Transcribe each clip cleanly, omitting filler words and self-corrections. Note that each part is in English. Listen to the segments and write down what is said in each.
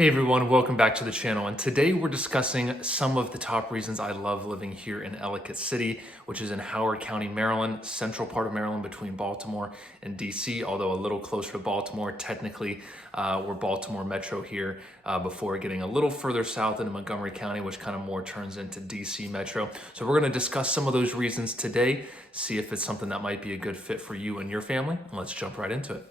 Hey everyone, welcome back to the channel. And today we're discussing some of the top reasons I love living here in Ellicott City, which is in Howard County, Maryland, central part of Maryland between Baltimore and DC, although a little closer to Baltimore. Technically, we're Baltimore Metro here before getting a little further south into Montgomery County, which kind of more turns into DC Metro. So we're going to discuss some of those reasons today, see if it's something that might be a good fit for you and your family. And let's jump right into it.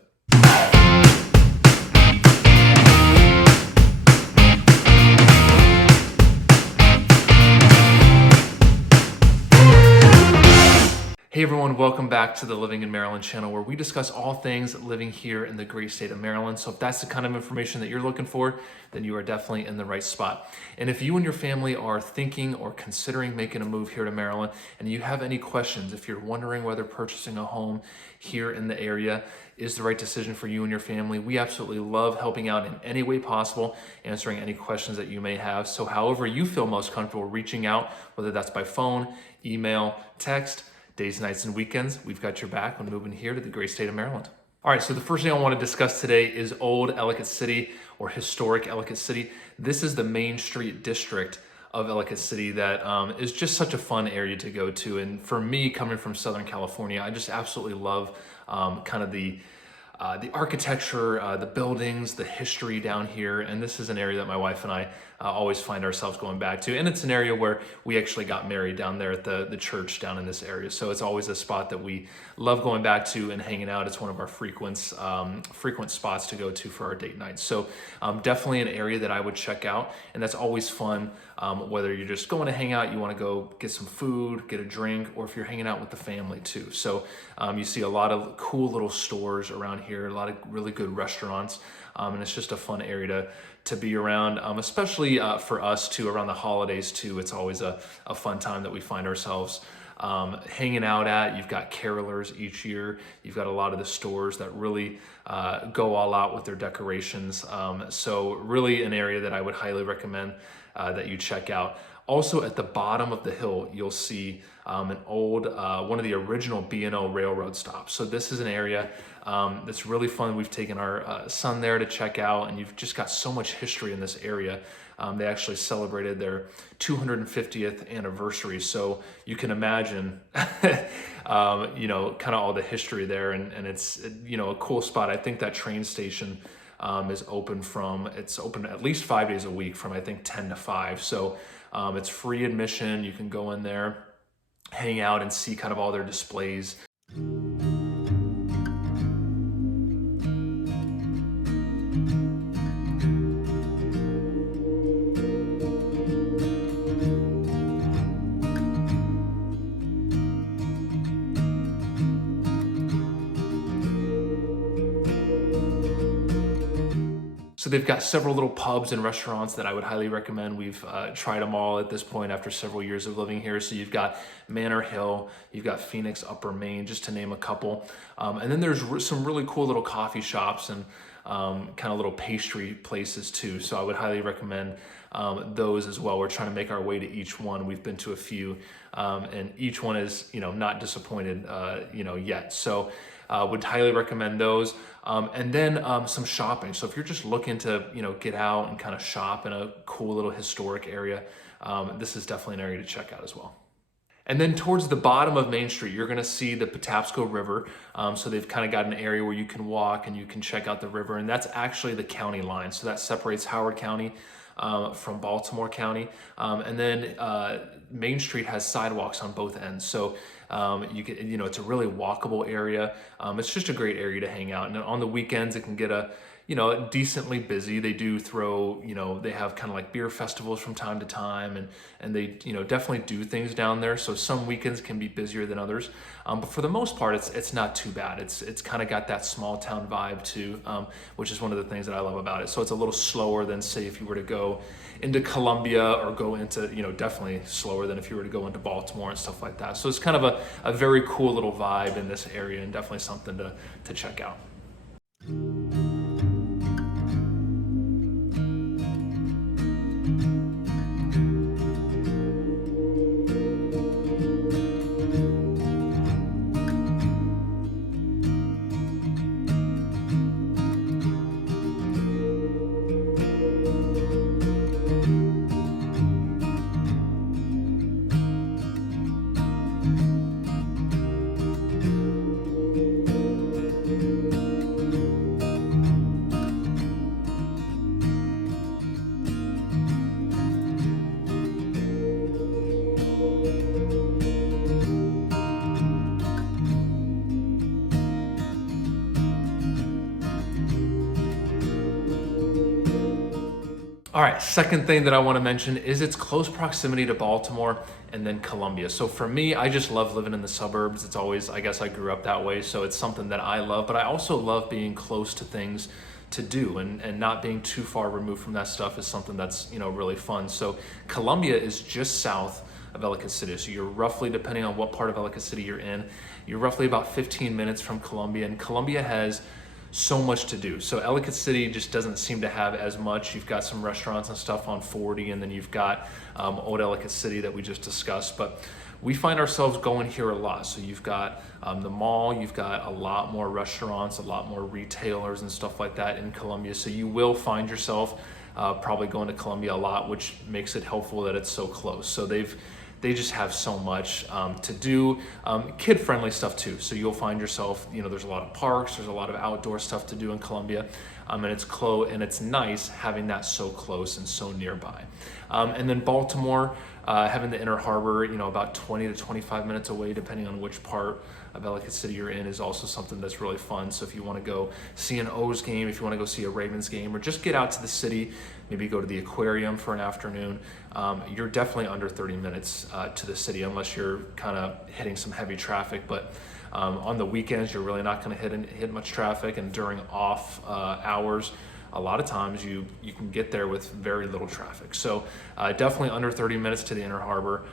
Hey everyone, welcome back to the Living in Maryland channel where we discuss all things living here in the great state of Maryland. So if that's the kind of information that you're looking for, then you are definitely in the right spot. And if you and your family are thinking or considering making a move here to Maryland and you have any questions, if you're wondering whether purchasing a home here in the area is the right decision for you and your family, we absolutely love helping out in any way possible, answering any questions that you may have. So however you feel most comfortable reaching out, whether that's by phone, email, text, days, nights, and weekends, we've got your back when moving here to the great state of Maryland. All right, so the first thing I want to discuss today is Old Ellicott City, or historic Ellicott City. This is the Main Street district of Ellicott City that is just such a fun area to go to. And for me, coming from Southern California, I just absolutely love kind of the architecture, the buildings, the history down here. And this is an area that my wife and I always find ourselves going back to. And it's an area where we actually got married down there at the church down in this area. So it's always a spot that we love going back to and hanging out. It's one of our frequent spots to go to for our date nights. So definitely an area that I would check out. And that's always fun, whether you're just going to hang out, you want to go get some food, get a drink, or if you're hanging out with the family too. So you see a lot of cool little stores around here, a lot of really good restaurants. And it's just a fun area to be around, especially for us too, around the holidays too. It's always a fun time that we find ourselves hanging out at. You've got carolers each year. You've got a lot of the stores that really go all out with their decorations. So really an area that I would highly recommend that you check out. Also at the bottom of the hill, you'll see an old, one of the original B&O railroad stops. So this is an area that's really fun. We've taken our son there to check out, and you've just got so much history in this area. They actually celebrated their 250th anniversary. So you can imagine, kind of all the history there. And it's, a cool spot. I think that train station is open it's open at least 5 days a week from, I think, 10 to 5. So it's free admission. You can go in there, hang out, and see kind of all their displays. So they've got several little pubs and restaurants that I would highly recommend. We've tried them all at this point after several years of living here. So you've got Manor Hill, you've got Phoenix Upper Main, just to name a couple. And then there's some really cool little coffee shops and kind of little pastry places too. So I would highly recommend those as well. We're trying to make our way to each one. We've been to a few, and each one is, not disappointed, yet. So would highly recommend those. And then some shopping. So if you're just looking to, get out and kind of shop in a cool little historic area, this is definitely an area to check out as well. And then towards the bottom of Main Street, you're going to see the Patapsco River. So they've kind of got an area where you can walk and you can check out the river. And that's actually the county line. So that separates Howard County from Baltimore County. And then Main Street has sidewalks on both ends. So you can, it's a really walkable area. It's just a great area to hang out. And on the weekends, it can get decently busy. They do throw, they have kind of like beer festivals from time to time, and they, definitely do things down there. So some weekends can be busier than others. But for the most part, it's not too bad. It's kind of got that small town vibe too, which is one of the things that I love about it. So it's a little slower than, say, if you were to go into Columbia or go into, definitely slower than if you were to go into Baltimore and stuff like that. So it's kind of a very cool little vibe in this area, and definitely something to check out. All right, second thing that I want to mention is its close proximity to Baltimore and then Columbia. So for me, I just love living in the suburbs. It's always, I guess I grew up that way, so it's something that I love, but I also love being close to things to do, and not being too far removed from that stuff is something that's, really fun. So Columbia is just south of Ellicott City. So you're roughly, depending on what part of Ellicott City you're in, you're roughly about 15 minutes from Columbia, and Columbia has so much to do. So Ellicott City just doesn't seem to have as much. You've got some restaurants and stuff on 40, and then you've got Old Ellicott City that we just discussed. But we find ourselves going here a lot. So you've got the mall, you've got a lot more restaurants, a lot more retailers and stuff like that in Columbia. So you will find yourself probably going to Columbia a lot, which makes it helpful that it's so close. So they just have so much to do, kid-friendly stuff too. So you'll find yourself, there's a lot of parks, there's a lot of outdoor stuff to do in Columbia, and it's nice having that so close and so nearby. And then Baltimore, having the Inner Harbor, about 20 to 25 minutes away, depending on which part of Ellicott City you're in, is also something that's really fun. So if you want to go see an O's game, if you want to go see a Ravens game, or just get out to the city, maybe go to the aquarium for an afternoon, you're definitely under 30 minutes to the city, unless you're kind of hitting some heavy traffic. But on the weekends, you're really not going to hit much traffic, and during off hours, a lot of times you can get there with very little traffic. So definitely under 30 minutes to the Inner Harbor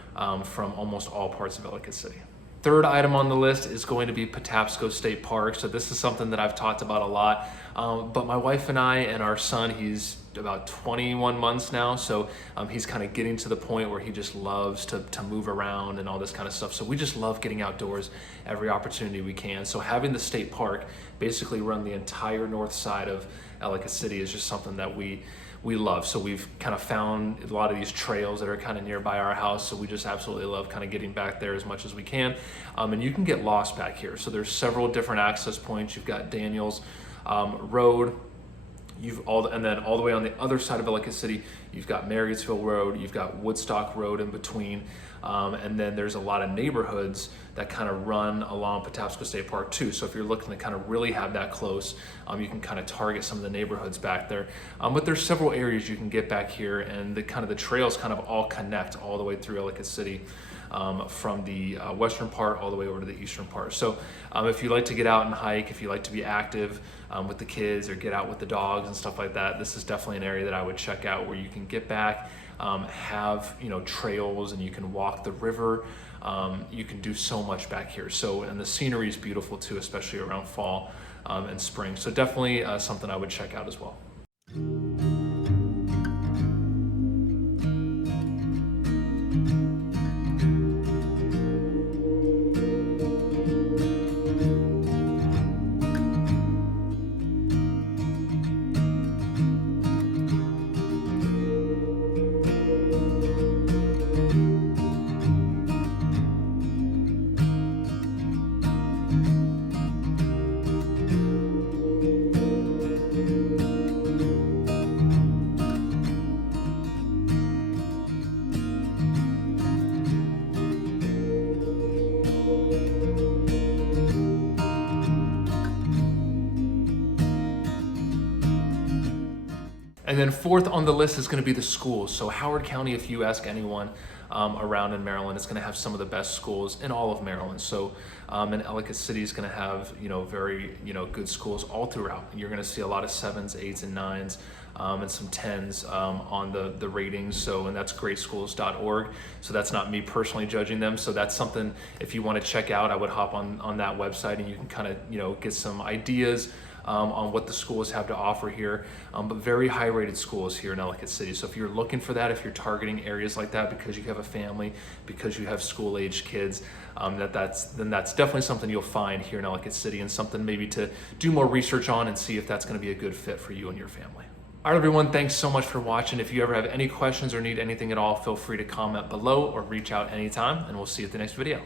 from almost all parts of Ellicott City. Third item on the list is going to be Patapsco State Park. So this is something that I've talked about a lot, but my wife and I and our son, he's about 21 months now, so he's kind of getting to the point where he just loves to move around and all this kind of stuff. So we just love getting outdoors every opportunity we can. So having the state park basically run the entire north side of Ellicott City is just something that we love. So we've kind of found a lot of these trails that are kind of nearby our house. So we just absolutely love kind of getting back there as much as we can. And you can get lost back here. So there's several different access points. You've got Daniels Road. And then all the way on the other side of Ellicott City, you've got Marriottsville Road, you've got Woodstock Road in between, and then there's a lot of neighborhoods that kind of run along Patapsco State Park too. So if you're looking to kind of really have that close, you can kind of target some of the neighborhoods back there. But there's several areas you can get back here, and the trails kind of all connect all the way through Ellicott City. From the western part all the way over to the eastern part. So if you like to get out and hike, if you like to be active with the kids or get out with the dogs and stuff like that, this is definitely an area that I would check out, where you can get back, have trails, and you can walk the river. You can do so much back here. So, and the scenery is beautiful too, especially around fall and spring. So definitely something I would check out as well. And then fourth on the list is going to be the schools. So Howard County, if you ask anyone around in Maryland, is going to have some of the best schools in all of Maryland. So and Ellicott City is going to have very good schools all throughout. You're going to see a lot of 7s, 8s, and 9s. And some 10s on the ratings. So, and that's greatschools.org. So that's not me personally judging them. So that's something, if you want to check out, I would hop on that website, and you can kind of, get some ideas on what the schools have to offer here. But very high rated schools here in Ellicott City. So if you're looking for that, if you're targeting areas like that because you have a family, because you have school aged kids, that's definitely something you'll find here in Ellicott City, and something maybe to do more research on and see if that's going to be a good fit for you and your family. All right, everyone, thanks so much for watching. If you ever have any questions or need anything at all, feel free to comment below or reach out anytime, and we'll see you at the next video.